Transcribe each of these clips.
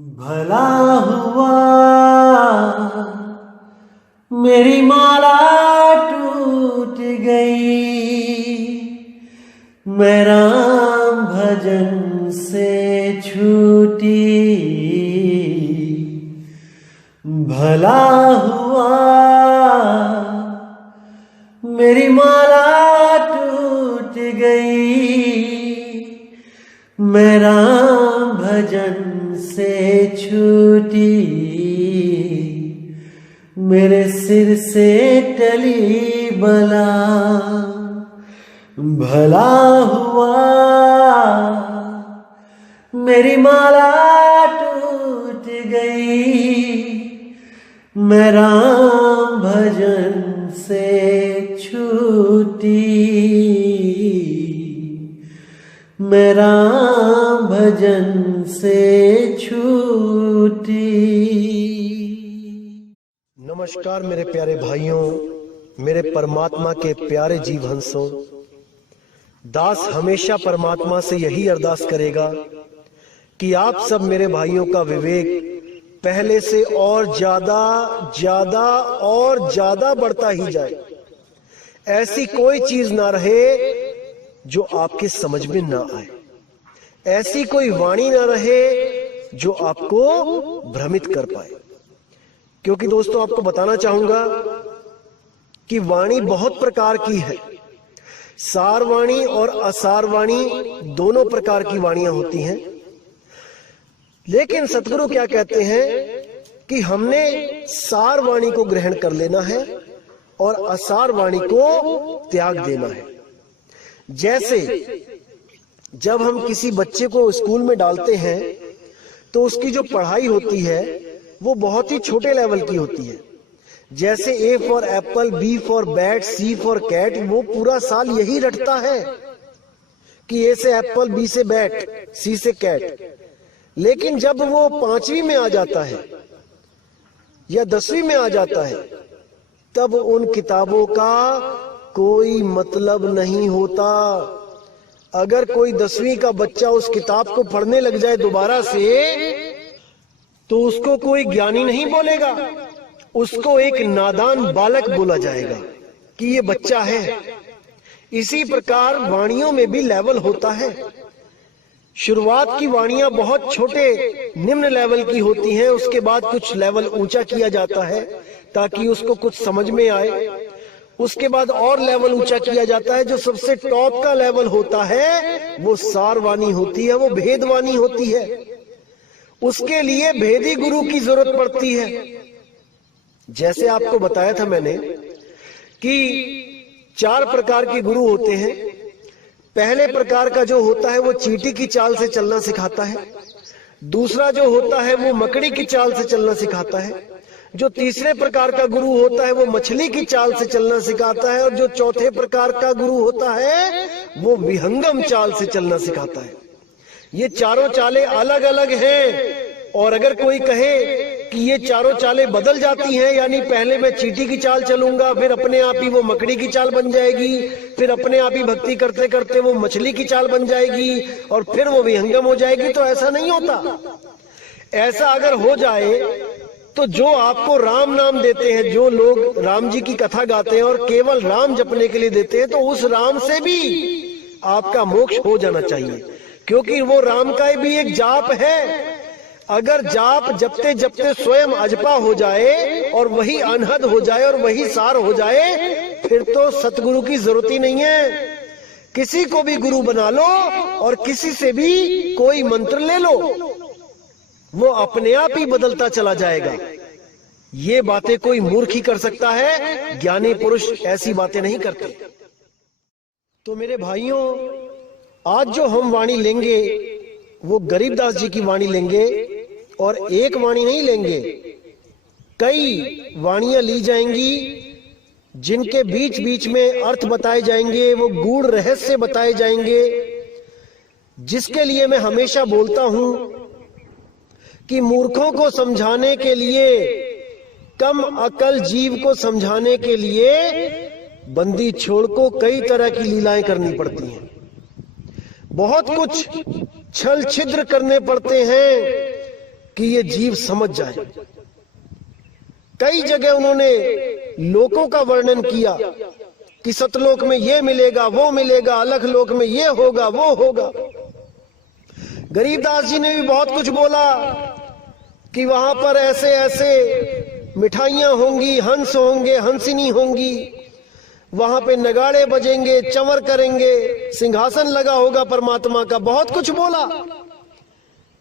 भला हुआ मेरी माला टूट गई, मैं राम भजन से छूटी। भला हुआ मेरी माला टूट गई, मैं राम भजन से छूटी। मेरे सिर से टली बला, भला हुआ मेरी माला टूट गई, मैं राम भजन से छूटी। मैं राम भजन से छूटी। नमस्कार मेरे प्यारे भाइयों, मेरे परमात्मा के प्यारे जीव हंसों। दास हमेशा परमात्मा से यही अरदास करेगा कि आप सब मेरे भाइयों का विवेक पहले से और ज्यादा ज्यादा और ज्यादा बढ़ता ही जाए। ऐसी कोई चीज ना रहे जो आपके समझ में ना आए, ऐसी कोई वाणी ना रहे जो आपको भ्रमित कर पाए। क्योंकि दोस्तों आपको बताना चाहूंगा कि वाणी बहुत प्रकार की है। सार वाणी और असार वाणी दोनों प्रकार की वाणियां होती हैं। लेकिन सतगुरु क्या कहते हैं कि हमने सार वाणी को ग्रहण कर लेना है और असार वाणी को त्याग देना है। जैसे जब हम किसी बच्चे को स्कूल में डालते हैं तो उसकी जो पढ़ाई होती है वो बहुत ही छोटे लेवल की होती है। जैसे A for apple, B for bat, C for cat, वो पूरा साल यही रटता है कि ए से एप्पल, बी से बैट, सी से कैट। लेकिन जब वो 5वीं में आ जाता है या 10वीं में आ जाता है तब उन किताबों का कोई मतलब नहीं होता। अगर कोई 10वीं का बच्चा उस किताब को पढ़ने लग जाए दोबारा से तो उसको कोई ज्ञानी नहीं बोलेगा, उसको एक नादान बालक बोला जाएगा कि ये बच्चा है। इसी प्रकार वाणियों में भी लेवल होता है। शुरुआत की वाणियां बहुत छोटे निम्न लेवल की होती हैं, उसके बाद कुछ लेवल ऊंचा किया जाता है ताकि उसको कुछ समझ में आए। उसके बाद और लेवल ऊंचा किया जाता है। जो सबसे टॉप का लेवल होता है वो सार वाणी होती है, वो भेदवाणी होती है। उसके लिए भेदी गुरु की जरूरत पड़ती है। जैसे आपको बताया था मैंने कि 4 प्रकार के गुरु होते हैं। पहले प्रकार का जो होता है वो चींटी की चाल से चलना सिखाता है। दूसरा जो होता है वो मकड़ी की चाल से चलना सिखाता है। जो तीसरे प्रकार का गुरु होता है वो मछली की चाल से चलना सिखाता है। और जो चौथे प्रकार का गुरु होता है वो विहंगम चाल से चलना सिखाता है। ये चारों चालें अलग अलग हैं। और अगर कोई कहे कि ये चारों चालें बदल जाती हैं, यानी पहले मैं चींटी की चाल चलूंगा, फिर अपने आप ही वो मकड़ी की चाल बन जाएगी, फिर अपने आप ही भक्ति करते करते वो मछली की चाल बन जाएगी और फिर वो विहंगम हो जाएगी, तो ऐसा नहीं होता। ऐसा अगर हो जाए तो जो आपको राम नाम देते हैं, जो लोग राम जी की कथा गाते हैं और केवल राम जपने के लिए देते हैं, तो उस राम से भी आपका मोक्ष हो जाना चाहिए। क्योंकि वो राम का भी एक जाप है। अगर जाप जपते जपते स्वयं अजपा हो जाए और वही अनहद हो जाए और वही सार हो जाए, फिर तो सतगुरु की जरूरत ही नहीं है। किसी को भी गुरु बना लो और किसी से भी कोई मंत्र ले लो, वो अपने आप ही बदलता चला जाएगा। ये बातें कोई मूर्ख ही कर सकता है, ज्ञानी पुरुष ऐसी बातें नहीं करते। तो मेरे भाइयों, आज जो हम वाणी लेंगे वो गरीबदास जी की वाणी लेंगे और एक वाणी नहीं लेंगे, कई वाणियां ली जाएंगी जिनके बीच बीच में अर्थ बताए जाएंगे, वो गूढ़ रहस्य बताए जाएंगे। जिसके लिए मैं हमेशा बोलता हूं कि मूर्खों को समझाने के लिए, कम अकल जीव को समझाने के लिए बंदी छोड़ को कई तरह की लीलाएं करनी पड़ती हैं। बहुत कुछ छल छिद्र करने पड़ते हैं, कि ये जीव समझ जाए। कई जगह उन्होंने लोकों का वर्णन किया कि सतलोक में ये मिलेगा, वो मिलेगा, अलख लोक में ये होगा, वो होगा। गरीबदास जी ने भी बहुत कुछ बोला कि वहां पर ऐसे ऐसे मिठाइयां होंगी, हंस होंगे, हंसिनी होंगी, वहां पे नगाड़े बजेंगे, चंवर करेंगे, सिंहासन लगा होगा परमात्मा का। बहुत कुछ बोला,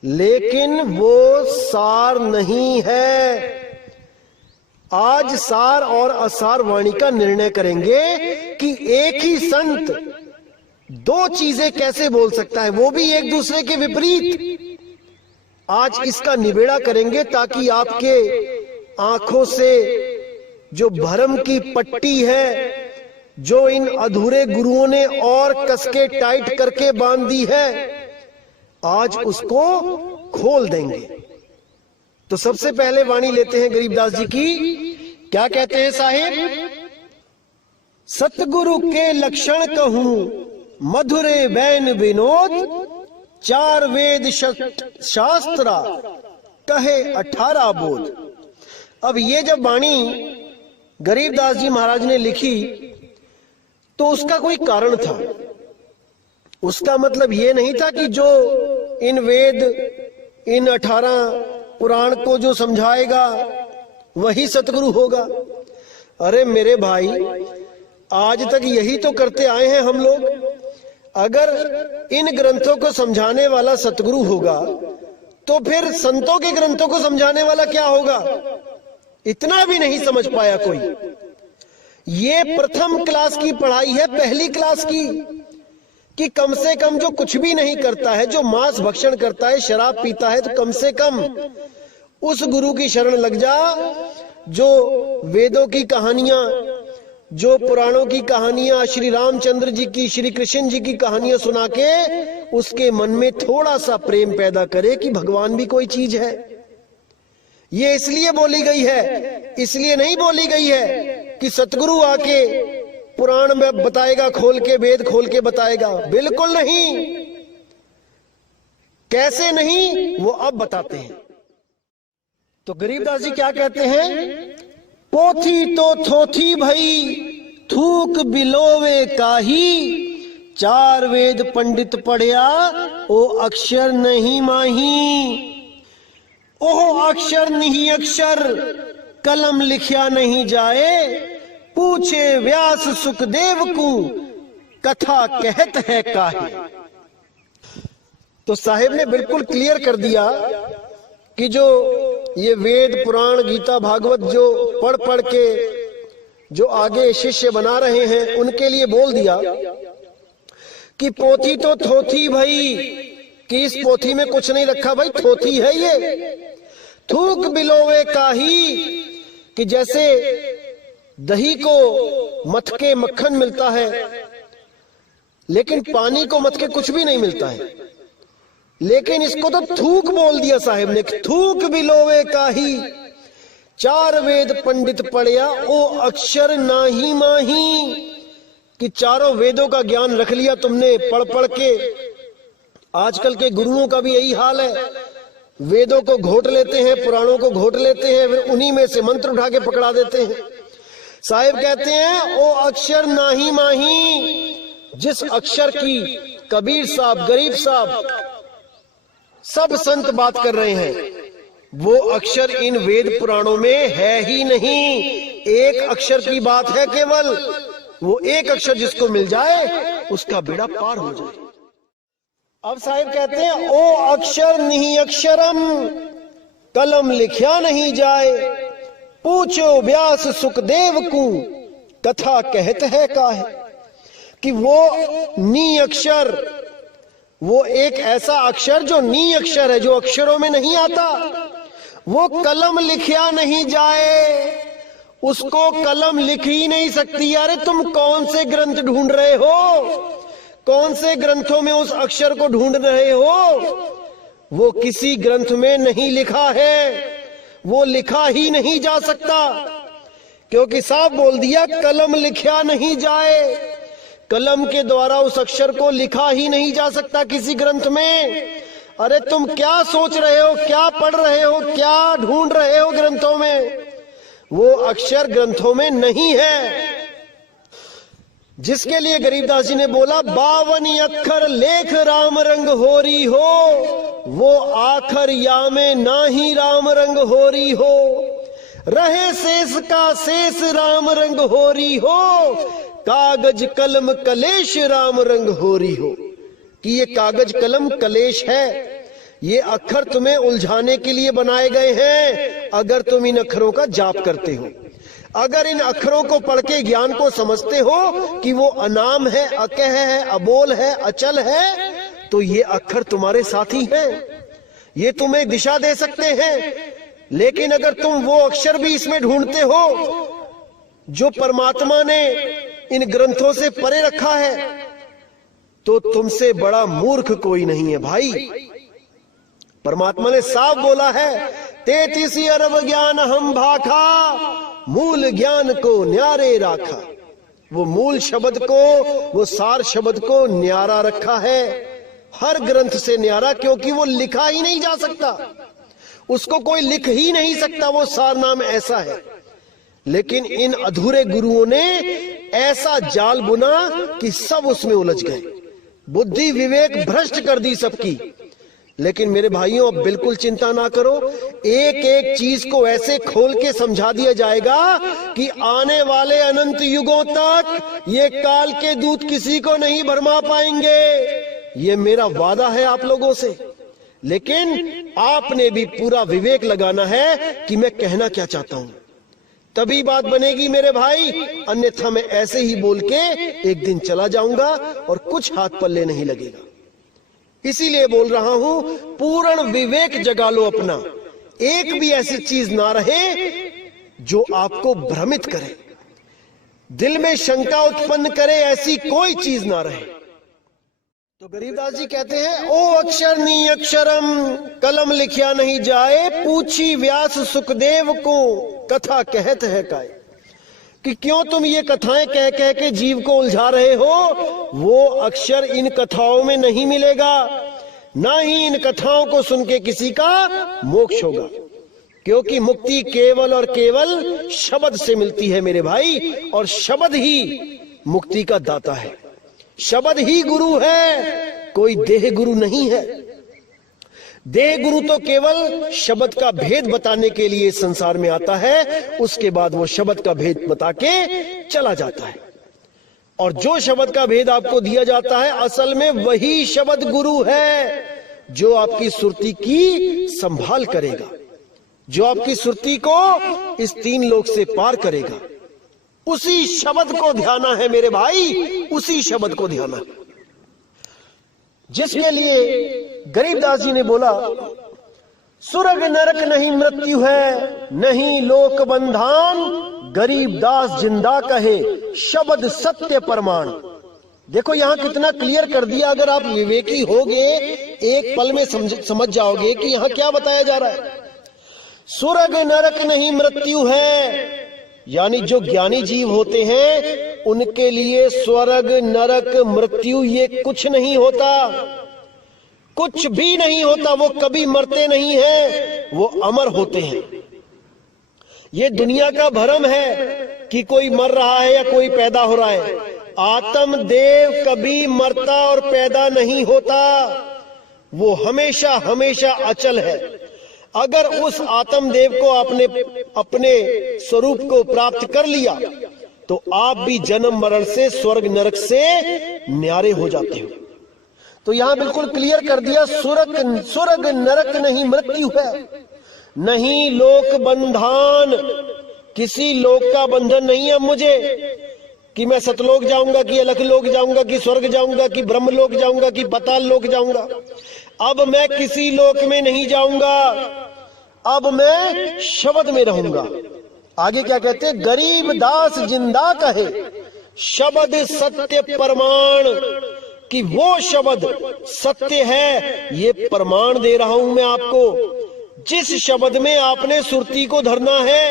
लेकिन वो सार नहीं है। आज सार और असार वाणी का निर्णय करेंगे कि एक ही संत दो चीजें कैसे बोल सकता है, वो भी एक दूसरे के विपरीत। आज इसका निबेड़ा करेंगे ताकि आपके आंखों से जो भ्रम की पट्टी है, जो इन अधूरे गुरुओं ने और कसके टाइट करके बांध दी है, आज उसको खोल देंगे। तो सबसे पहले वाणी लेते हैं गरीबदास जी की। क्या कहते हैं साहिब? सतगुरु के लक्षण कहूं मधुरे बैन विनोद, चार वेद शास्त्रा कहे 18 बोध। अब ये जब वाणी गरीबदास जी महाराज ने लिखी तो उसका कोई कारण था। उसका मतलब ये नहीं था कि जो इन वेद, इन 18 पुराण को जो समझाएगा वही सतगुरु होगा। अरे मेरे भाई, आज तक यही तो करते आए हैं हम लोग। अगर इन ग्रंथों को समझाने वाला सतगुरु होगा तो फिर संतों के ग्रंथों को समझाने वाला क्या होगा? इतना भी नहीं समझ पाया कोई। ये प्रथम क्लास की पढ़ाई है, पहली क्लास की, कि कम से कम जो कुछ भी नहीं करता है, जो मांस भक्षण करता है, शराब पीता है, तो कम से कम उस गुरु की शरण लग जा जो वेदों की कहानियां, जो पुराणों की कहानियां, श्री रामचंद्र जी की, श्री कृष्ण जी की कहानियां सुना के उसके मन में थोड़ा सा प्रेम पैदा करे कि भगवान भी कोई चीज है। ये इसलिए बोली गई है, इसलिए नहीं बोली गई है कि सतगुरु आके पुराण में बताएगा, खोल के, वेद खोल के बताएगा। बिल्कुल नहीं। कैसे नहीं, वो अब बताते हैं। तो गरीबदास जी क्या कहते हैं? पोथी तो थोथी भई थूक बिलोवे काही, चार वेद पंडित पढ़िया ओ अक्षर नहीं माही। ओह अक्षर नहीं अक्षर कलम लिखिया नहीं जाए, पूछे व्यास सुखदेव को कथा कहत है काहे। तो साहिब ने बिल्कुल क्लियर कर दिया कि जो ये वेद, पुराण, गीता, भागवत जो पढ़ पढ़ के जो आगे शिष्य बना रहे हैं, उनके लिए बोल दिया कि पोथी तो थोथी भाई, कि इस पोथी में कुछ नहीं रखा भाई, थोथी है ये। थूक बिलोवे काही, कि जैसे दही को मथ के मक्खन मिलता है, लेकिन पानी को मथ के कुछ भी नहीं मिलता है। लेकिन इसको तो थूक बोल दिया साहिब ने। थूक बिलोवे काही, चार वेद पंडित पढ़िया ओ अक्षर नाही माही, कि चारों वेदों का ज्ञान रख लिया तुमने पढ़ पढ़ के। आजकल के गुरुओं का भी यही हाल है, वेदों को घोट लेते हैं, पुराणों को घोट लेते हैं, फिर उन्हीं में से मंत्र उठा के पकड़ा देते हैं। साहिब कहते हैं ओ अक्षर नाही माही, जिस अक्षर की कबीर साहब, गरीब साहब, सब संत बात कर रहे हैं, वो अक्षर इन वेद पुराणों में है ही नहीं। एक अक्षर की बात है केवल, वो एक अक्षर जिसको मिल जाए उसका बेड़ा पार हो जाए। अब साहिब कहते हैं ओ अक्षर नहीं अक्षरम कलम लिखिया नहीं जाए, पूछो व्यास सुखदेव को कथा कहत है काहे। कि वो नी अक्षर, वो एक ऐसा अक्षर जो नी अक्षर है, जो अक्षरों में नहीं आता, वो कलम लिखिया नहीं जाए, उसको कलम लिख ही नहीं सकती। अरे तुम कौन से ग्रंथ ढूंढ रहे हो, कौन से ग्रंथों में उस अक्षर को ढूंढ रहे हो? वो किसी ग्रंथ में नहीं लिखा है, वो लिखा ही नहीं जा सकता, क्योंकि साफ बोल दिया कलम लिखा नहीं जाए। कलम के द्वारा उस अक्षर को लिखा ही नहीं जा सकता किसी ग्रंथ में। अरे तुम क्या सोच रहे हो, क्या पढ़ रहे हो, क्या ढूंढ रहे हो ग्रंथों में? वो अक्षर ग्रंथों में नहीं है, जिसके लिए गरीबदास जी ने बोला 52 अक्षर लेख राम रंग होरी हो, वो आखर या में ना ही राम रंग होरी हो, रहे शेष का शेष राम रंग होरी हो, कागज कलम कलेश राम रंग होरी हो। कि ये कागज कलम कलेश है, ये अक्षर तुम्हें उलझाने के लिए बनाए गए हैं। अगर तुम इन अक्षरों का जाप करते हो, अगर इन अक्षरों को पढ़ के ज्ञान को समझते हो कि वो अनाम है, अकह है, अबोल है, अचल है, तो ये अक्षर तुम्हारे साथी हैं, ये तुम्हें दिशा दे सकते हैं। लेकिन अगर तुम वो अक्षर भी इसमें ढूंढते हो जो परमात्मा ने इन ग्रंथों से परे रखा है, तो तुमसे बड़ा मूर्ख कोई नहीं है भाई। परमात्मा ने साफ बोला है, 33 अरब ज्ञान हम भाखा, मूल ज्ञान को न्यारे राखा। वो मूल शब्द को, वो सार शब्द को न्यारा रखा है, हर ग्रंथ से न्यारा, क्योंकि वो लिखा ही नहीं जा सकता, उसको कोई लिख ही नहीं सकता, वो सार नाम ऐसा है। लेकिन इन अधूरे गुरुओं ने ऐसा जाल बुना कि सब उसमें उलझ गए, बुद्धि विवेक भ्रष्ट कर दी सबकी। लेकिन मेरे भाइयों, अब बिल्कुल चिंता ना करो, एक एक चीज को ऐसे खोल के समझा दिया जाएगा कि आने वाले अनंत युगों तक ये काल के दूत किसी को नहीं भरमा पाएंगे। ये मेरा वादा है आप लोगों से। लेकिन आपने भी पूरा विवेक लगाना है कि मैं कहना क्या चाहता हूं, तभी बात बनेगी मेरे भाई। अन्यथा मैं ऐसे ही बोल के एक दिन चला जाऊंगा और कुछ हाथ पल्ले नहीं लगेगा। इसीलिए बोल रहा हूं, पूर्ण विवेक जगा लो अपना। एक भी ऐसी चीज ना रहे जो आपको भ्रमित करे, दिल में शंका उत्पन्न करे, ऐसी कोई चीज ना रहे। तो गरीबदास जी कहते हैं, ओ अक्षर नी अक्षरम कलम लिखिया नहीं जाए, पूछी व्यास सुखदेव को कथा कहत है काय। कि क्यों तुम ये कथाएं कह कह के जीव को उलझा रहे हो? वो अक्षर इन कथाओं में नहीं मिलेगा, ना ही इन कथाओं को सुन के किसी का मोक्ष होगा, क्योंकि मुक्ति केवल और केवल शब्द से मिलती है मेरे भाई। और शब्द ही मुक्ति का दाता है, शब्द ही गुरु है, कोई देह गुरु नहीं है। देह गुरु तो केवल शब्द का भेद बताने के लिए संसार में आता है, उसके बाद वो शब्द का भेद बता के चला जाता है। और जो शब्द का भेद आपको दिया जाता है, असल में वही शब्द गुरु है, जो आपकी सुरती की संभाल करेगा, जो आपकी सुरती को इस 3 लोक से पार करेगा। उसी शब्द को ध्याना है मेरे भाई, उसी शब्द को ध्याना है, जिसके लिए गरीबदास जी ने बोला, सुरग नरक नहीं मृत्यु है, नहीं लोक बंधान, गरीबदास जिंदा कहे शब्द सत्य प्रमाण। देखो यहां कितना क्लियर कर दिया। अगर आप विवेकी होगे, एक पल में समझ जाओगे कि यहां क्या बताया जा रहा है। सुरग नरक नहीं मृत्यु है, यानी जो ज्ञानी जीव होते हैं उनके लिए स्वर्ग नरक मृत्यु ये कुछ नहीं होता, कुछ भी नहीं होता। वो कभी मरते नहीं हैं, वो अमर होते हैं। ये दुनिया का भ्रम है कि कोई मर रहा है या कोई पैदा हो रहा है। आत्मदेव कभी मरता और पैदा नहीं होता, वो हमेशा हमेशा अचल है। अगर उस आत्मदेव को आपने अपने स्वरूप को प्राप्त कर लिया तो आप भी जन्म मरण से, स्वर्ग नरक से न्यारे हो जाते हो। तो यहां बिल्कुल क्लियर कर दिया, स्वर्ग नरक नहीं मृत्यु है, नहीं लोक बंधन, किसी लोक का बंधन नहीं है मुझे कि मैं सतलोक जाऊंगा, कि अलख लोक जाऊंगा, कि स्वर्ग जाऊंगा, कि ब्रह्म लोक जाऊंगा, कि पाताल लोक जाऊंगा। अब मैं किसी लोक में नहीं जाऊंगा, अब मैं शब्द में रहूंगा। आगे क्या कहते हैं, गरीब दास जिंदा कहे शब्द सत्य प्रमाण, कि वो शब्द सत्य है, ये प्रमाण दे रहा हूं मैं आपको। जिस शब्द में आपने सुरती को धरना है,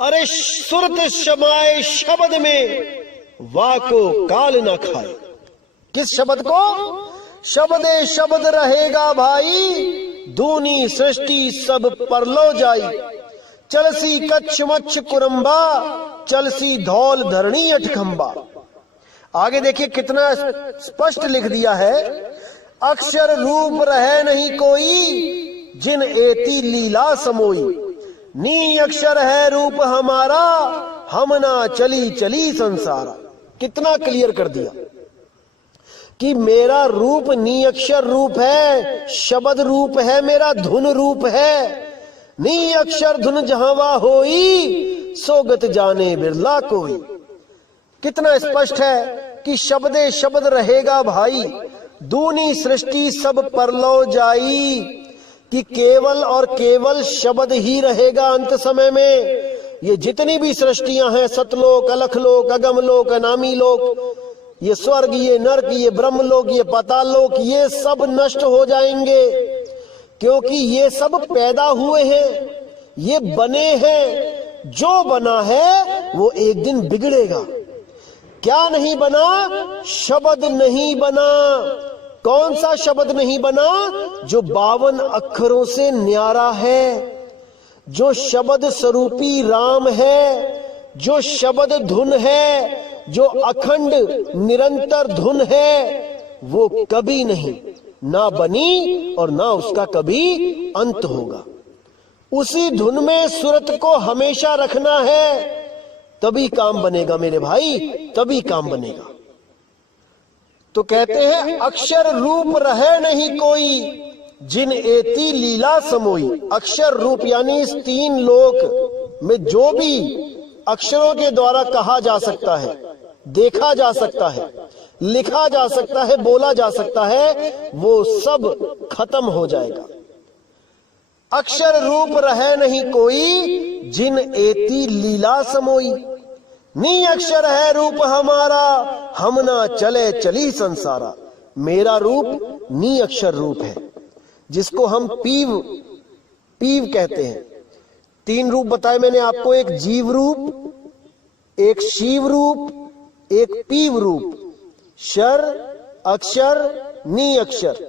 अरे सुरत समाए शब्द में, वाह को काल ना खाए। किस शब्द को? शब्दे शब्द रहेगा भाई, दूनी सृष्टि सब परलो जाई। चलसी कच्छ मच्छ कुरंबा, चलसी धौल धरणी अठखंबा। आगे देखिए कितना स्पष्ट लिख दिया है, अक्षर रूप रहे नहीं कोई, जिन एती लीला समोई। नी अक्षर है रूप हमारा, हम ना चली चली संसारा। कितना क्लियर कर दिया कि मेरा रूप नी अक्षर रूप है, शब्द रूप है, मेरा धुन रूप है। नी अक्षर धुन जहावा होई, सोगत जाने बिरला कोई। कितना स्पष्ट है कि शब्दे शब्द रहेगा भाई, दूनी सृष्टि सब परलो जाई। कि केवल और केवल शब्द ही रहेगा अंत समय में। ये जितनी भी सृष्टियां हैं, सतलोक, अलखलोक, अगमलोक, अनामी लोक, ये स्वर्ग, ये नरक, ये ब्रह्मलोक, ये पाताललोक, ये सब नष्ट हो जाएंगे। क्योंकि ये सब पैदा हुए हैं, ये बने हैं। जो बना है वो एक दिन बिगड़ेगा। क्या नहीं बना? शब्द नहीं बना। कौन सा शब्द नहीं बना? जो 52 अक्षरों से न्यारा है, जो शब्द स्वरूपी राम है, जो शब्द धुन है, जो अखंड निरंतर धुन है, वो कभी नहीं ना बनी और ना उसका कभी अंत होगा। उसी धुन में सुरत को हमेशा रखना है, तभी काम बनेगा मेरे भाई, तभी काम बनेगा। तो कहते हैं अक्षर रूप रहे नहीं कोई, जिन एती लीला समोई। अक्षर रूप यानी इस 3 लोक में जो भी अक्षरों के द्वारा कहा जा सकता है, देखा जा सकता है, लिखा जा सकता है, बोला जा सकता है, वो सब खत्म हो जाएगा। अक्षर रूप रहे नहीं कोई, जिन एती लीला समोई। नी अक्षर है रूप हमारा, हम ना चले चली संसारा। मेरा रूप नी अक्षर रूप है, जिसको हम पीव कहते हैं। 3 रूप बताए मैंने आपको, एक जीव रूप, एक शिव रूप, एक पीव रूप। शर, अक्षर, नी अक्षर।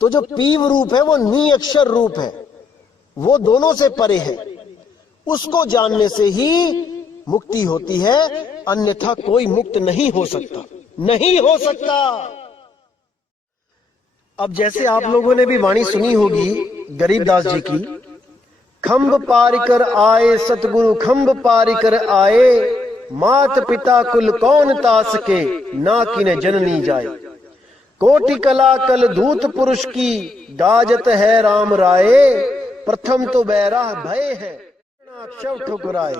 तो जो पीव रूप है वो नी अक्षर रूप है, वो दोनों से परे है। उसको जानने से ही मुक्ति होती है, अन्यथा कोई मुक्त नहीं हो सकता, नहीं हो सकता। अब जैसे आप लोगों ने भी वाणी सुनी होगी गरीबदास जी की, खंभ पार कर आए सतगुरु खंभ पार कर आए, मात पिता कुल कौन तास के, ना किने जननी जाए। कोटि कला कल धूत पुरुष की, दाजत है राम राये। प्रथम तो बैराह भय है, अक्षव ठुकराए।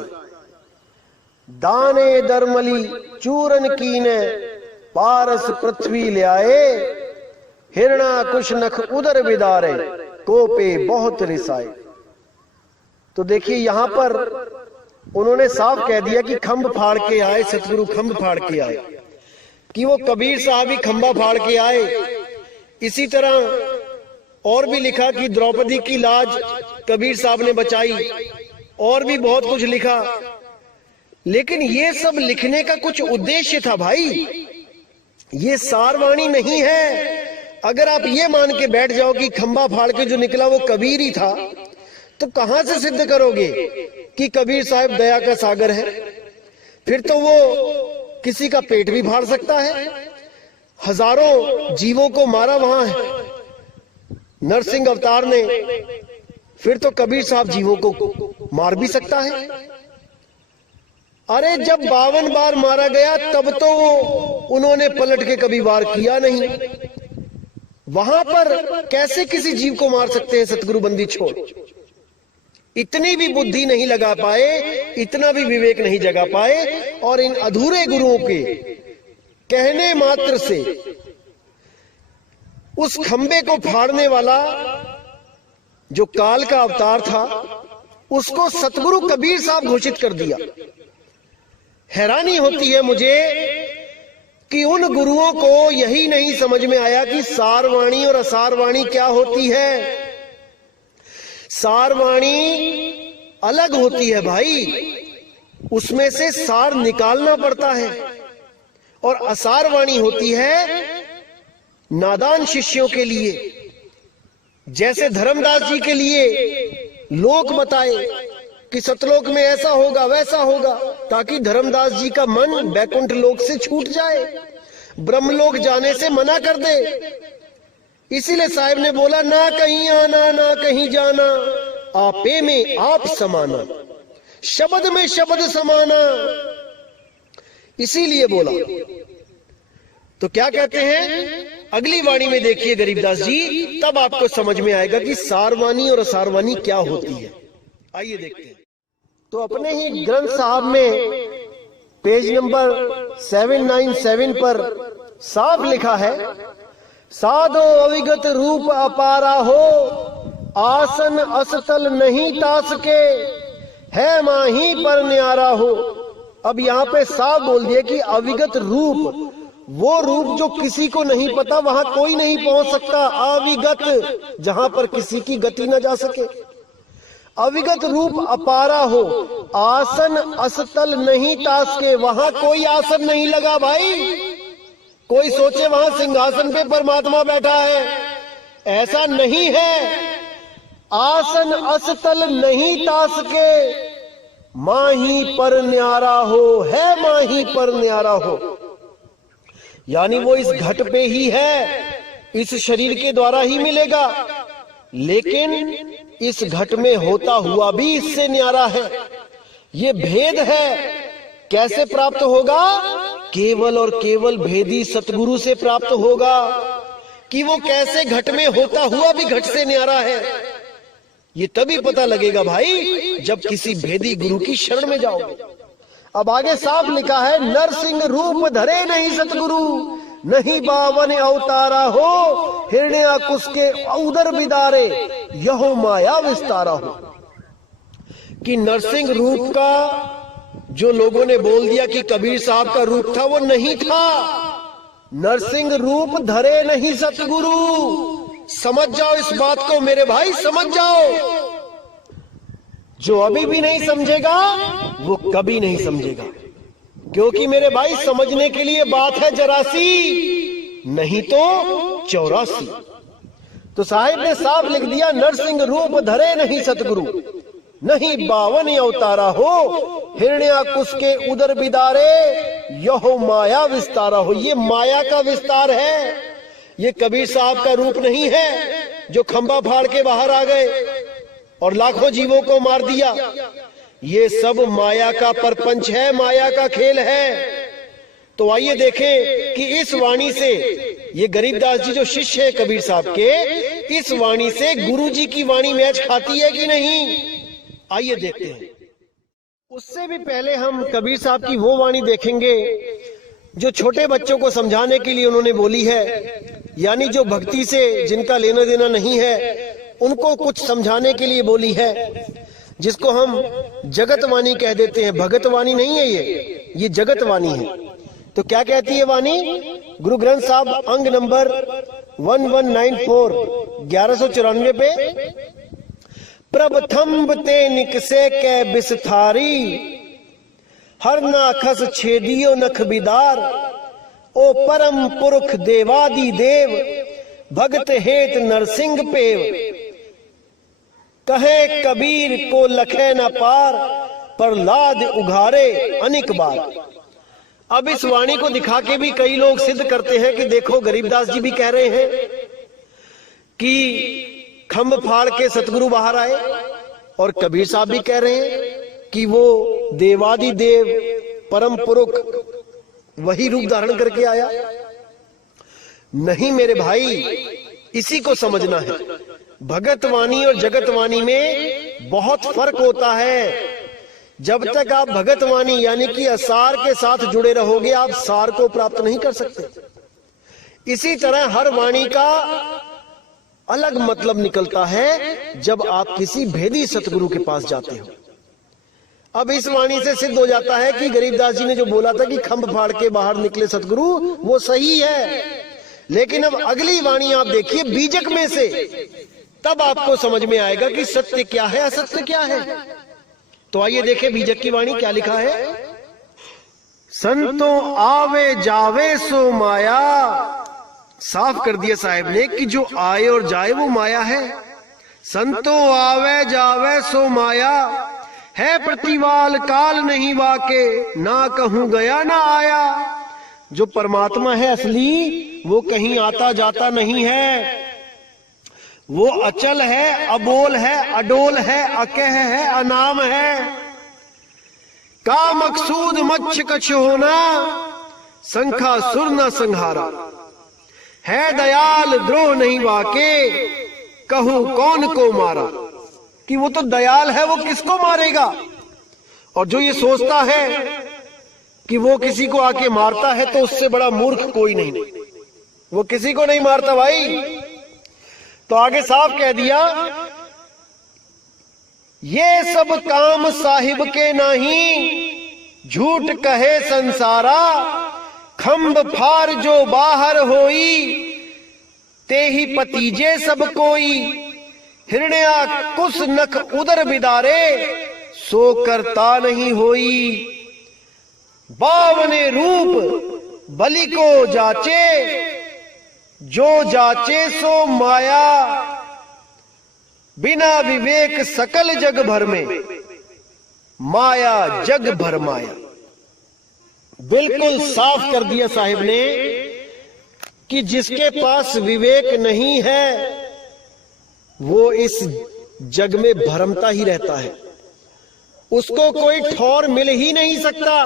दाने दरमली चूरन कीने, पारस पृथ्वी ले आए। हिरणा कुश नख उदर बिदारे, कोपे बहुत रिसाए। तो देखिए यहां पर उन्होंने साफ कह दिया कि खंभ फाड़ के आए सतगुरु, खंभ फाड़ के आए, कि वो कबीर साहब ही खंभा फाड़ के आए। इसी तरह और भी लिखा कि द्रौपदी की लाज कबीर साहब ने बचाई, और भी बहुत कुछ लिखा। लेकिन ये सब लिखने का कुछ उद्देश्य था भाई, ये सारवाणी नहीं है। अगर आप ये मान के बैठ जाओ कि खंभा फाड़ के जो निकला वो कबीर ही था, तो कहां से सिद्ध करोगे कि कबीर साहब दया का सागर है? फिर तो वो किसी का पेट भी फाड़ सकता है। हजारों जीवों को मारा वहां है नरसिंह अवतार ने, फिर तो कबीर साहब जीवों को मार भी सकता है। अरे जब 52 बार मारा गया तब तो उन्होंने पलट के कभी वार किया नहीं। वहां पर कैसे किसी जीव को मार सकते हैं सतगुरु बंदी छोड़? इतनी भी बुद्धि नहीं लगा पाए, इतना भी विवेक नहीं जगा पाए, और इन अधूरे गुरुओं के कहने मात्र से उस खंबे को फाड़ने वाला जो काल का अवतार था उसको सतगुरु कबीर साहब घोषित कर दिया। हैरानी होती है मुझे कि उन गुरुओं को यही नहीं समझ में आया कि सारवाणी और असारवाणी क्या होती है। सारवाणी अलग होती है भाई, उसमें से सार निकालना पड़ता है, और असारवाणी होती है नादान शिष्यों के लिए, जैसे धर्मदास जी के लिए लोक बताए कि सतलोक में ऐसा होगा वैसा होगा, ताकि धर्मदास जी का मन बैकुंठ लोक से छूट जाए, ब्रह्मलोक जाने से मना कर दे। इसीलिए साहिब ने बोला, ना कहीं आना ना कहीं जाना, आपे में आप समाना, शब्द में शब्द समाना। इसीलिए बोला। तो क्या कहते हैं अगली वाणी में देखिए गरीबदास जी, तब आपको समझ में आएगा कि सारवानी और असारवानी क्या होती है। आइए देखते हैं। तो अपने ही ग्रंथ साहब में पेज नंबर 797 पर साफ लिखा है, साधो अविगत रूप अपारा हो, आसन असतल नहीं तास के, है माही पर न्यारा हो। अब यहाँ पे साफ बोल दिया कि अविगत रूप, वो रूप जो किसी को नहीं पता, वहां कोई नहीं पहुंच सकता। अविगत, जहां पर किसी की गति न जा सके। अविगत रूप अपारा हो, आसन असतल नहीं तास के, वहां कोई आसन नहीं लगा भाई। कोई सोचे वहां सिंहासन पे परमात्मा बैठा है, ऐसा नहीं है। आसन असतल नहीं तास के, माही पर न्यारा हो, है माही पर न्यारा हो। यानी वो इस घट पे ही है, इस शरीर के द्वारा ही मिलेगा, लेकिन इस घट में होता हुआ भी इससे न्यारा है। ये भेद है। कैसे प्राप्त होगा? केवल और केवल भेदी सतगुरु से प्राप्त होगा कि वो कैसे घट में होता हुआ भी घट से न्यारा है। ये तभी पता लगेगा भाई जब किसी भेदी गुरु की शरण में जाओगे। अब आगे साफ लिखा है, नरसिंह रूप धरे नहीं सतगुरु, नहीं बावन अवतारा हो, हिरण्याकुश के उदर बिदारे, यहो माया विस्तारा हो। कि नरसिंह रूप का जो लोगों ने बोल दिया कि कबीर साहब का रूप था, वो नहीं था। नरसिंह रूप धरे नहीं सतगुरु। समझ जाओ इस बात को मेरे भाई, समझ जाओ। जो अभी भी नहीं समझेगा वो कभी नहीं समझेगा, क्योंकि मेरे भाई समझने के लिए बात है जरासी, नहीं तो 84। तो साहिब ने साफ लिख दिया, नरसिंह रूप धरे नहीं सतगुरु, नहीं बावन अवतारा हो, हिरण्याकुश के उदर बिदारे, यहो माया विस्तारा हो। ये माया का विस्तार है, ये कबीर साहब का रूप नहीं है जो खंबा फाड़ के बाहर आ गए और लाखों जीवों को मार दिया। ये सब माया का परपंच है, माया का खेल है। तो आइए देखें कि इस वाणी से, ये गरीबदास जी जो शिष्य है कबीर साहब के, इस वाणी से गुरु जी की वाणी मैच खाती है कि नहीं। आइए देखते हैं। उससे भी पहले हम कबीर साहब की वो वाणी देखेंगे जो छोटे बच्चों को समझाने के लिए उन्होंने बोली है, यानी जो भक्ति से जिनका लेना देना नहीं है उनको कुछ समझाने के लिए बोली है, जिसको हम जगतवाणी कह देते हैं। भगतवाणी नहीं है ये जगतवाणी है। तो क्या कहती है वाणी? गुरु ग्रंथ साहब अंग नंबर 1194 1194 पे, प्रभथम्ब ते निकसे कै बिसथारी, हर नाखस छेदियो नख बिदार, ओ परम पुरख देवादि देव, भगत हेत नरसिंह पेव, कहे कबीर को लखे न पार, प्रहलाद उघारे अनेक बार। अब इस वाणी को दिखा के भी कई लोग सिद्ध करते हैं कि देखो गरीबदास जी भी कह रहे हैं कि खंभ फाड़ के सतगुरु बाहर आए, और कबीर साहब भी कह रहे हैं कि वो देवादि देव परम पुरुष वही रूप धारण करके आया। नहीं मेरे भाई, इसी को समझना है। भगतवाणी और जगतवाणी में बहुत फर्क होता है। जब तक आप भगतवाणी यानी कि असार के साथ जुड़े रहोगे, आप सार को प्राप्त नहीं कर सकते। इसी तरह हर वाणी का अलग मतलब निकलता है जब आप किसी भेदी सतगुरु के पास जाते हो। अब इस वाणी से सिद्ध हो जाता है कि गरीबदास जी ने जो बोला था कि खंभ फाड़ के बाहर निकले सतगुरु, वो सही है। लेकिन अब अगली वाणी आप देखिए बीजक में से, तब आपको समझ में आएगा कि सत्य क्या है, असत्य क्या है। तो आइए देखें बीजक की वाणी क्या लिखा है। संतों आवे जावे सो माया, साफ कर दिया साहिब ने कि जो आए और जाए वो माया है। संतो आवे जावे सो माया, है प्रतिवाल काल नहीं वाके, ना कहूं गया ना आया। जो परमात्मा है असली वो कहीं आता जाता नहीं है, वो अचल है, अबोल है, अडोल है, अकह है, अनाम है। का मकसूद मच्छ कछ होना, संखा सुर न संहारा। है दयाल द्रोह नहीं वाके, कहूं कौन को मारा। कि वो तो दयाल है, वो किसको मारेगा। और जो ये सोचता है कि वो किसी को आके मारता है तो उससे बड़ा मूर्ख कोई नहीं, वो किसी को नहीं मारता भाई। तो आगे साफ कह दिया, ये सब काम साहिब के नहीं, झूठ कहे संसारा। खंब फार जो बाहर होई, ते ही पतीजे सब कोई। हिरण्या कुस नख उदर बिदारे, सो करता नहीं होई। बावने रूप बलि को जाचे, जो जाचे सो माया। बिना विवेक सकल जग भर में, माया जग भर माया। बिल्कुल साफ कर दिया साहिब ने कि जिसके पास विवेक नहीं है वो इस जग में भरमता ही रहता है, उसको कोई ठौर मिल ही नहीं सकता।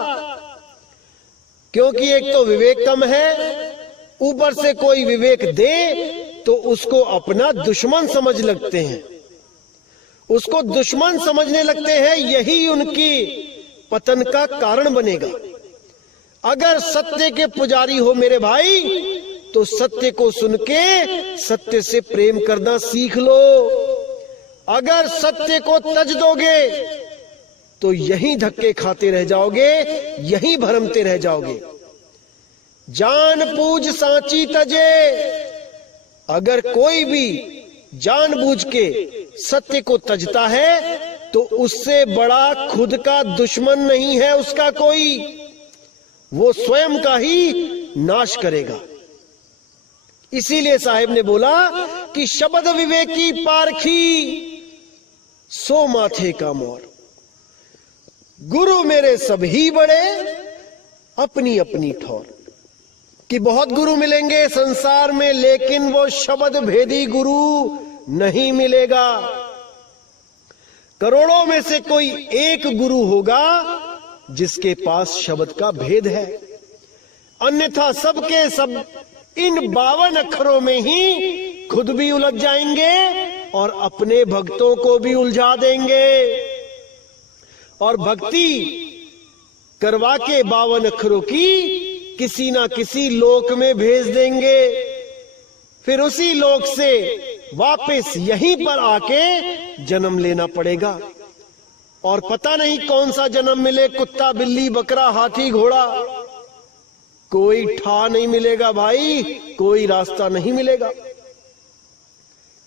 क्योंकि एक तो विवेक कम है, ऊपर से कोई विवेक दे तो उसको अपना दुश्मन समझ लगते हैं, उसको दुश्मन समझने लगते हैं। यही उनकी पतन का कारण बनेगा। अगर सत्य के पुजारी हो मेरे भाई, तो सत्य को सुन के सत्य से प्रेम करना सीख लो। अगर सत्य को तज दोगे तो यहीं धक्के खाते रह जाओगे, यहीं भरमते रह जाओगे। जान पूज सांची तजे। अगर कोई भी जानबूझ के सत्य को तजता है तो उससे बड़ा खुद का दुश्मन नहीं है उसका कोई, वो स्वयं का ही नाश करेगा। इसीलिए साहिब ने बोला कि शब्द विवेकी पारखी, सो माथे का मोर। गुरु मेरे सभी बड़े, अपनी अपनी ठौर। कि बहुत गुरु मिलेंगे संसार में, लेकिन वो शब्द भेदी गुरु नहीं मिलेगा। करोड़ों में से कोई एक गुरु होगा जिसके पास शब्द का भेद है, अन्यथा सबके सब इन 52 अक्षरों में ही खुद भी उलझ जाएंगे और अपने भक्तों को भी उलझा देंगे। और भक्ति करवा के 52 अक्षरों की किसी ना किसी लोक में भेज देंगे, फिर उसी लोक से वापस यहीं पर आके जन्म लेना पड़ेगा। और पता नहीं कौन सा जन्म मिले, कुत्ता बिल्ली बकरा हाथी घोड़ा, कोई ठा नहीं मिलेगा भाई, कोई रास्ता नहीं मिलेगा।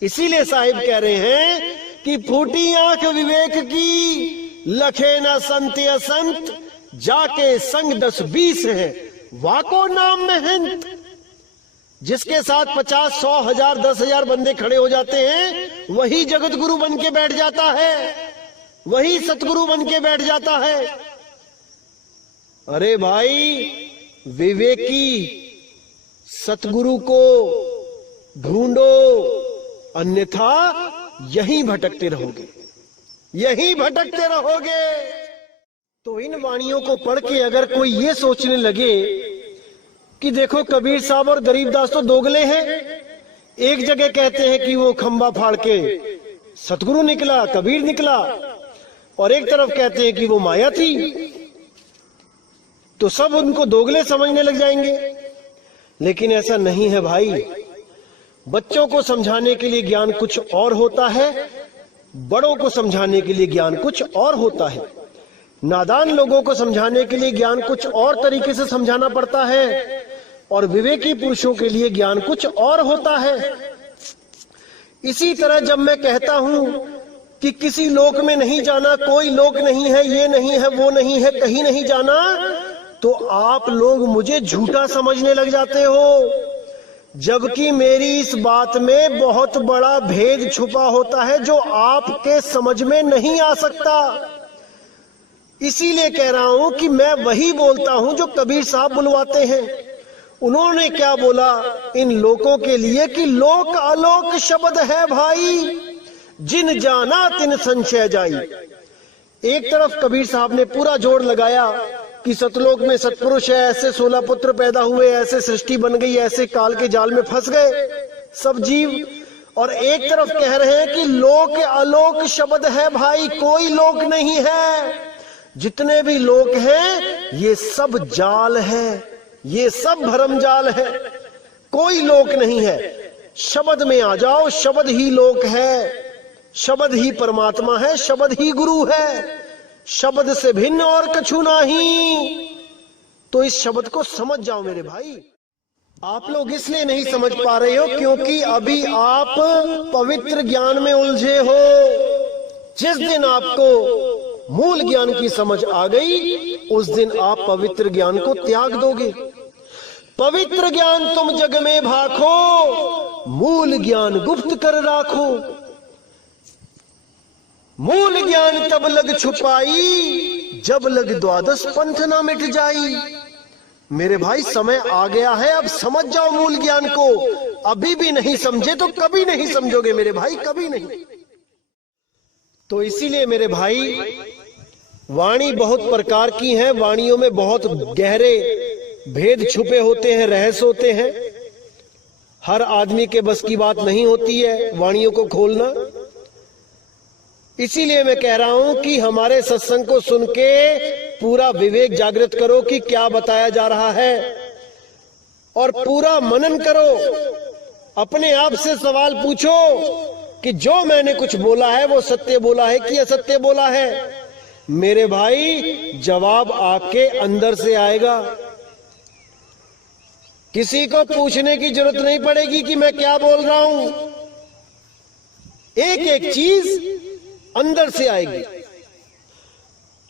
इसीलिए साहिब कह रहे हैं कि फूटी आंख विवेक की, लखे न संत असंत, जाके संग 10-20 है, वाको नाम महंत। जिसके साथ 50, 100, 1000, 10,000 बंदे खड़े हो जाते हैं, वही जगत गुरु बन के बैठ जाता है, वही सतगुरु बन के बैठ जाता है। अरे भाई, विवेकी सतगुरु को ढूंढो, अन्यथा यहीं भटकते रहोगे, यहीं भटकते रहोगे। तो इन वाणियों को पढ़ के अगर कोई ये सोचने लगे कि देखो कबीर साहब और गरीबदास तो दोगले हैं, एक जगह कहते हैं कि वो खंबा फाड़ के सतगुरु निकला, कबीर निकला, और एक तरफ कहते हैं कि वो माया थी, तो सब उनको दोगले समझने लग जाएंगे। लेकिन ऐसा नहीं है भाई। बच्चों को समझाने के लिए ज्ञान कुछ और होता है, बड़ों को समझाने के लिए ज्ञान कुछ और होता है। नादान लोगों को समझाने के लिए ज्ञान कुछ और तरीके से समझाना पड़ता है, और विवेकी पुरुषों के लिए ज्ञान कुछ और होता है। इसी तरह जब मैं कहता हूं कि किसी लोक में नहीं जाना, कोई लोक नहीं है, ये नहीं है, वो नहीं है, कहीं नहीं जाना, तो आप लोग मुझे झूठा समझने लग जाते हो। जबकि मेरी इस बात में बहुत बड़ा भेद छुपा होता है जो आपके समझ में नहीं आ सकता। इसीलिए कह रहा हूं कि मैं वही बोलता हूं जो कबीर साहब बुलवाते हैं। उन्होंने क्या बोला इन लोगों के लिए कि लोक आलोक शब्द है भाई, जिन जाना तिन संशय जाई। एक तरफ कबीर साहब ने पूरा जोर लगाया कि सतलोक में सतपुरुष है, ऐसे 16 पुत्र पैदा हुए, ऐसे सृष्टि बन गई, ऐसे काल के जाल में फंस गए सब जीव। और एक तरफ कह रहे हैं कि लोक आलोक शब्द है भाई, कोई लोक नहीं है, जितने भी लोक हैं ये सब जाल है, ये सब भरम जाल है, कोई लोक नहीं है। शब्द में आ जाओ, शब्द ही लोक है, शब्द ही परमात्मा है, शब्द ही गुरु है, शब्द से भिन्न और कछु नहीं। तो इस शब्द को समझ जाओ मेरे भाई। आप लोग इसलिए नहीं समझ पा रहे हो क्योंकि अभी आप पवित्र ज्ञान में उलझे हो। जिस दिन आपको मूल ज्ञान की समझ आ गई उस दिन आप पवित्र ज्ञान को त्याग दोगे। पवित्र ज्ञान तुम जग में भाखो, मूल ज्ञान गुप्त कर राखो। मूल ज्ञान तब लग छुपाई, जब लग द्वादश पंथ ना मिट जाई। मेरे भाई समय आ गया है, अब समझ जाओ मूल ज्ञान को। अभी भी नहीं समझे तो कभी नहीं समझोगे मेरे भाई, कभी नहीं। तो इसीलिए मेरे भाई वाणी बहुत प्रकार की है, वाणियों में बहुत गहरे भेद छुपे होते हैं, रहस्य होते हैं। हर आदमी के बस की बात नहीं होती है वाणियों को खोलना। इसीलिए मैं कह रहा हूं कि हमारे सत्संग को सुन के पूरा विवेक जागृत करो कि क्या बताया जा रहा है, और पूरा मनन करो। अपने आप से सवाल पूछो कि जो मैंने कुछ बोला है वो सत्य बोला है कि असत्य बोला है। मेरे भाई जवाब आपके अंदर से आएगा, किसी को पूछने की जरूरत नहीं पड़ेगी कि मैं क्या बोल रहा हूं। एक एक चीज अंदर से आएगी।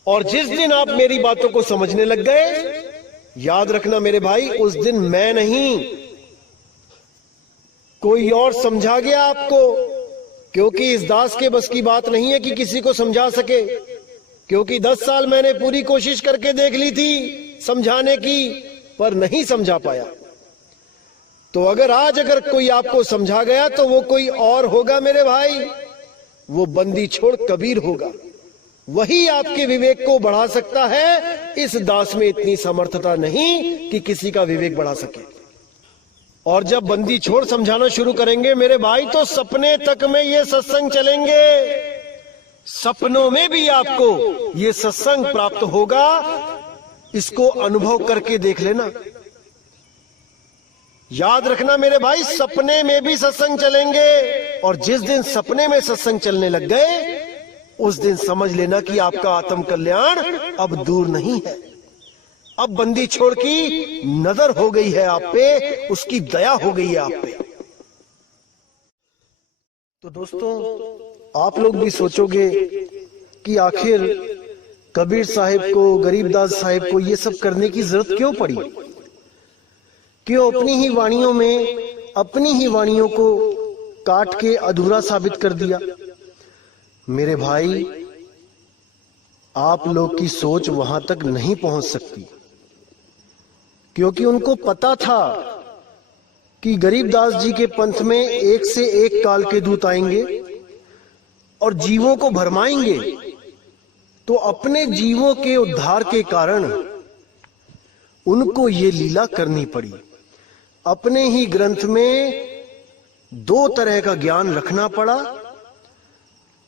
और जिस दिन आप मेरी बातों को समझने लग गए, याद रखना मेरे भाई, उस दिन मैं नहीं कोई और समझा गया आपको। क्योंकि इस दास के बस की बात नहीं है कि किसी को समझा सके, क्योंकि 10 साल मैंने पूरी कोशिश करके देख ली थी समझाने की, पर नहीं समझा पाया। तो अगर कोई आपको समझा गया तो वो कोई और होगा मेरे भाई, वो बंदी छोड़ कबीर होगा। वही आपके विवेक को बढ़ा सकता है। इस दास में इतनी समर्थता नहीं कि किसी का विवेक बढ़ा सके। और जब बंदी छोड़ समझाना शुरू करेंगे मेरे भाई तो सपने तक में ये सत्संग चलेंगे, सपनों में भी आपको ये सत्संग प्राप्त होगा। इसको अनुभव करके देख लेना। याद रखना मेरे भाई, सपने में भी सत्संग चलेंगे। और जिस दिन सपने में सत्संग चलने लग गए उस दिन समझ लेना कि आपका आत्म कल्याण अब दूर नहीं है। अब बंदी छोड़ की नजर हो गई है आप पे, उसकी दया हो गई है आप पे। तो दोस्तों, आप लोग भी सोचोगे कि आखिर कबीर साहिब को, गरीबदास साहिब को ये सब करने की जरूरत क्यों पड़ी? क्यों अपनी ही वाणियों में अपनी ही वाणियों को काट के अधूरा साबित कर दिया? मेरे भाई, आप लोग की सोच वहां तक नहीं पहुंच सकती, क्योंकि उनको पता था कि गरीबदास जी के पंथ में एक से एक काल के दूत आएंगे और जीवों को भरमाएंगे। तो अपने जीवों के उद्धार के कारण उनको ये लीला करनी पड़ी। अपने ही ग्रंथ में 2 तरह का ज्ञान रखना पड़ा,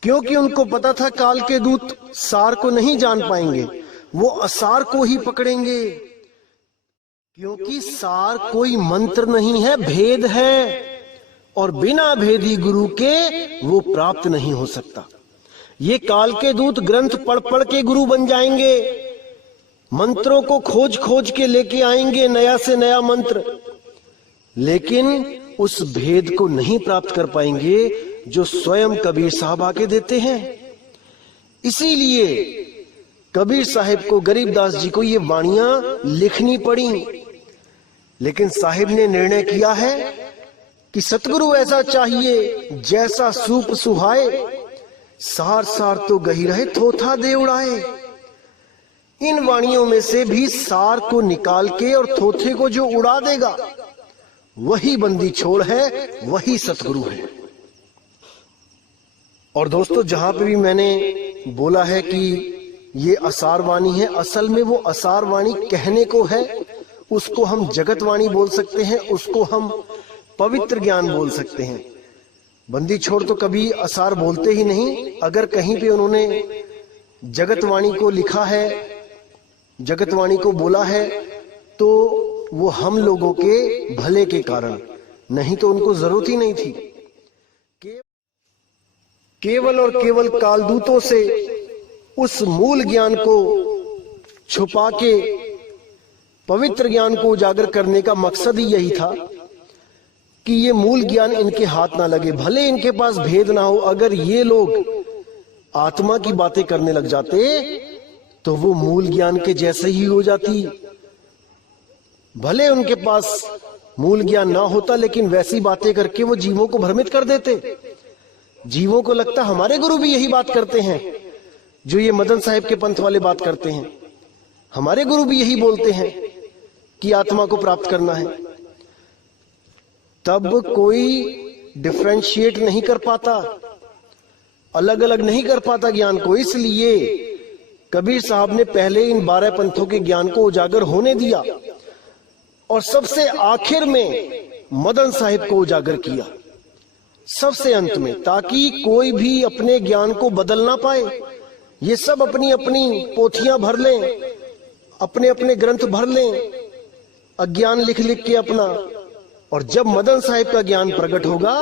क्योंकि उनको पता था काल के दूत सार को नहीं जान पाएंगे, वो असार को ही पकड़ेंगे। क्योंकि सार कोई मंत्र नहीं है, भेद है, और बिना भेदी गुरु के वो प्राप्त नहीं हो सकता। ये काल के दूत ग्रंथ पढ़ पढ़ के गुरु बन जाएंगे, मंत्रों को खोज खोज के लेके आएंगे, नया से नया मंत्र, लेकिन उस भेद को नहीं प्राप्त कर पाएंगे जो स्वयं कबीर साहब आके देते हैं। इसीलिए कबीर साहिब को, गरीबदास जी को ये वाणियां लिखनी पड़ी। लेकिन साहिब ने निर्णय किया है कि सतगुरु ऐसा चाहिए जैसा सूप सुहाए, सार सार तो गही रहे थोथा दे उड़ाए। इन वाणियों में से भी सार को निकाल के और थोथे को जो उड़ा देगा वही बंदी छोड़ है, वही सतगुरु है। और दोस्तों, जहां पे भी मैंने बोला है कि ये असार वाणी है, असल में वो असार वाणी कहने को है, उसको हम जगत वाणी बोल सकते हैं, उसको हम पवित्र ज्ञान बोल सकते हैं। बंदी छोड़ तो कभी असार बोलते ही नहीं। अगर कहीं पे उन्होंने जगत वाणी को लिखा है, जगत वाणी को बोला है, तो वो हम लोगों के भले के कारण, नहीं तो उनको जरूरत ही नहीं थी। केवल और केवल कालदूतों से उस मूल ज्ञान को छुपा के पवित्र ज्ञान को उजागर करने का मकसद ही यही था कि ये मूल ज्ञान इनके हाथ ना लगे। भले इनके पास भेद ना हो, अगर ये लोग आत्मा की बातें करने लग जाते तो वो मूल ज्ञान के जैसे ही हो जाती। भले उनके पास मूल ज्ञान ना होता, लेकिन वैसी बातें करके वो जीवों को भ्रमित कर देते। जीवों को लगता हमारे गुरु भी यही बात करते हैं जो ये मदन साहिब के पंथ वाले बात करते हैं, हमारे गुरु भी यही बोलते हैं कि आत्मा को प्राप्त करना है। तब कोई डिफरेंशिएट नहीं कर पाता, अलग अलग नहीं कर पाता ज्ञान को। इसलिए कबीर साहब ने पहले इन 12 पंथों के ज्ञान को उजागर होने दिया और सबसे आखिर में मदन साहिब को उजागर किया, सबसे अंत में, ताकि कोई भी अपने ज्ञान को बदल ना पाए। ये सब अपनी अपनी पोथियां भर लें, अपने अपने ग्रंथ भर लें, अज्ञान लिख लिख के अपना, और जब मदन साहिब का ज्ञान प्रकट होगा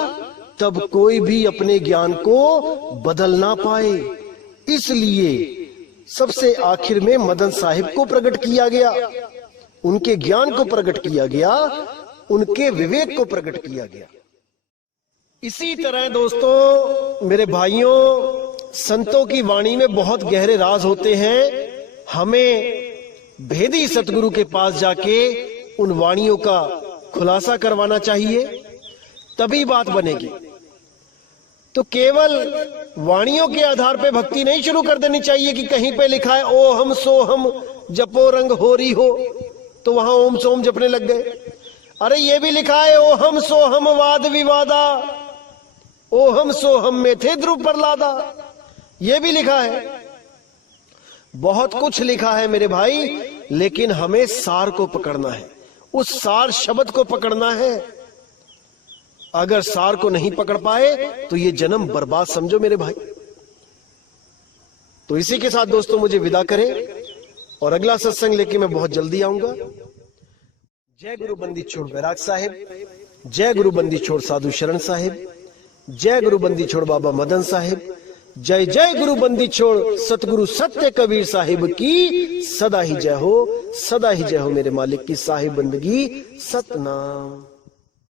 तब कोई भी अपने ज्ञान को बदल ना पाए। इसलिए सबसे आखिर में मदन साहिब को प्रकट किया गया, उनके ज्ञान को प्रकट किया गया, उनके विवेक को प्रकट किया गया। इसी तरह दोस्तों, मेरे भाइयों, संतों की वाणी में बहुत गहरे राज होते हैं। हमें भेदी सतगुरु के पास जाके उन वाणियों का खुलासा करवाना चाहिए, तभी बात बनेगी। तो केवल वाणियों के आधार पे भक्ति नहीं शुरू कर देनी चाहिए कि कहीं पे लिखा है ओ हम सो हम जपो रंग होरी हो, तो वहां ओम सोम जपने लग गए। अरे ये भी लिखा है ओ हम सो हम वाद विवादा, ओ हम सो हम में थे ध्रुव प्रहलादा, ये भी लिखा है। बहुत कुछ लिखा है मेरे भाई, लेकिन हमें सार को पकड़ना है, उस सार शब्द को पकड़ना है। अगर सार को नहीं पकड़ पाए तो ये जन्म बर्बाद समझो मेरे भाई। तो इसी के साथ दोस्तों मुझे विदा करें, और अगला सत्संग लेके मैं बहुत जल्दी आऊंगा। जय गुरु बंदी छोड़ बैराग साहिब, जय गुरु बंदी छोड़ साधु शरण साहिब, जय गुरु बंदी छोड़ बाबा मदन साहिब, जय जय गुरु बंदी छोड़ सतगुरु सत्य कबीर साहिब की सदा ही जय हो, सदा ही जय हो मेरे मालिक की साहिब बंदगी सतनाम।